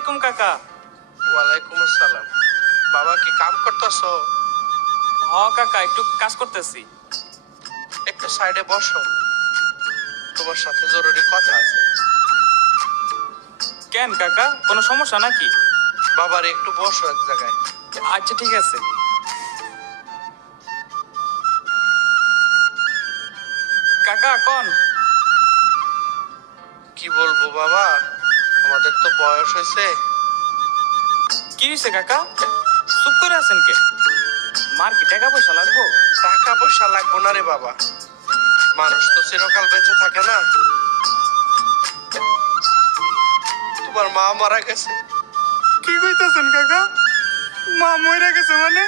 আলাইকুম কাকা। ওয়ালাইকুম আসসালাম। বাবা কি কাম করতেছো? হ কাকা, একটু কাজ করতেছি। একটু সাইডে বসো, তোমার সাথে জরুরি কথা আছে। কেন কাকা, কোনো সমস্যা নাকি? বাবার একটু বসো এক জায়গায়। আচ্ছা ঠিক আছে। কাকা কোন? কি বলবো বাবা, আমাদের তো বয়স হয়েছে। কি হয়েছে কাকা, চুপ করে আছেন কে? মার কি টাকা পয়সা লাগবো? টাকা পয়সা লাগবো না রে বাবা, মানুষ তো চিরকাল বেঁচে থাকে না। তোমার মা মারা গেছে। কি কইতাছেন কাকা, মা মরে গেছে মানে?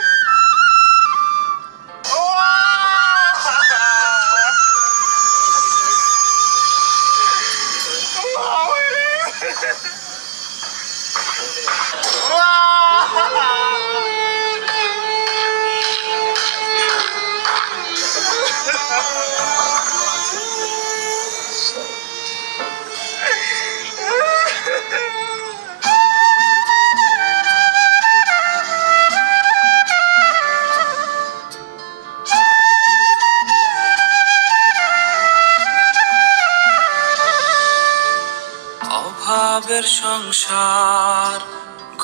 অভাবের সংসার,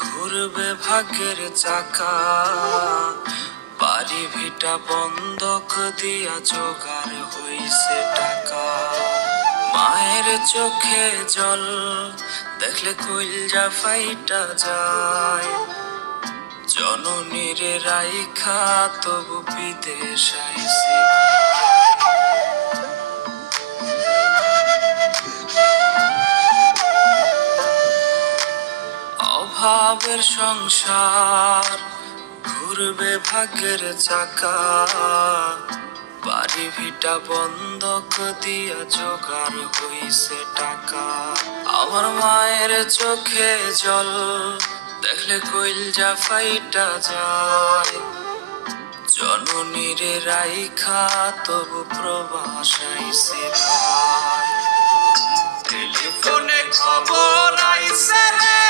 ঘুরবে ভাগ্যের চাকা, বাড়ি ভিটা বন্ধক দিয়া জোগাড় হইছে টাকা। মায়ের চোখে জল দেখলে কইলজা ফাইটা যায়, জননীর রাইখা তবু বিদেশ আইছি। অভাবের সংসার, ঘুরবে ভাগ্যের চাকা, বাড়ি ভিটা বন্ধক দিয়া জোগাড় হইছে টাকা। আমার মায়ের চোখে জল দেখলে কইলজা ফাইটা যায়, জননীর রাইখা তবু প্রবাস আইছে ভাই। টেলিফোনে খবর আইছে রে,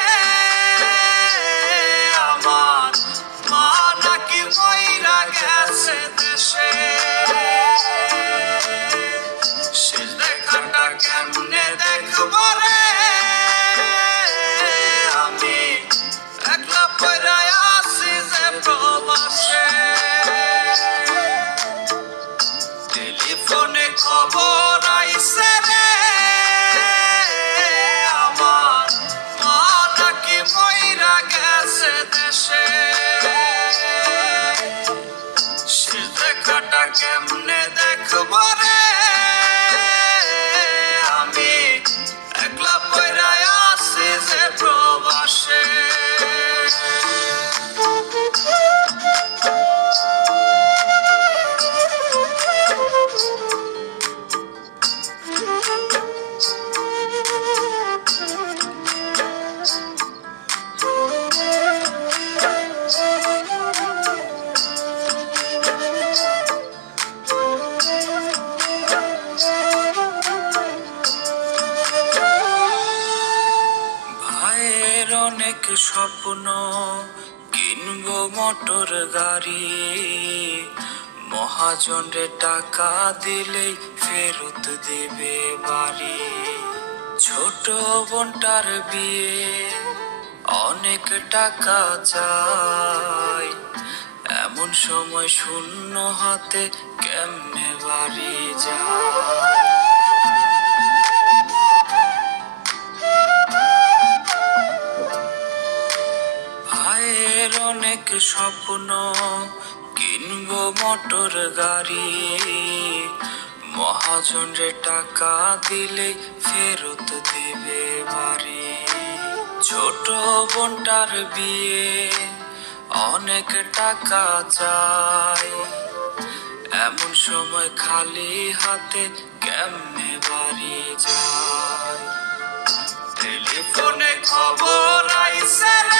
আমার মা নাকি মইরা গেছে দেশে। সে দেখাটা কেমনে দেখবো রে, আমি একলা পইরা আছি যে প্রবাসে। টেলিফোনে খবর আইছে রে, আমার মা নাকি মইরা গেছে দেশে। সে দেখাটা কেমনে দেখবো রে, আমি একলা পইরা আছি যে প্রবাসে। ভাইয়ের অনেক স্বপ্ন, কিনবো মোটর গাড়ি, মহাজনরে টাকা দিলেই ফেরত দেবে বাড়ি। ছোট বোনটার বিয়ে, অনেক টাকা চাই, এমন সময় শূন্য হাতে কেমনে বাড়ি যায়। ভাইয়ের অনেক স্বপ্ন, কিনবো মোটর গাড়ি, মহাজনরে টাকা দিলে ফেরত দেবে বাড়ি। ছোট বোনটার বিয়ে, অনেক টাকা চাই, এমন সময় খালি হাতে কেমনে বাড়ি যায়। টেলিফোনে খবর আইছে রে,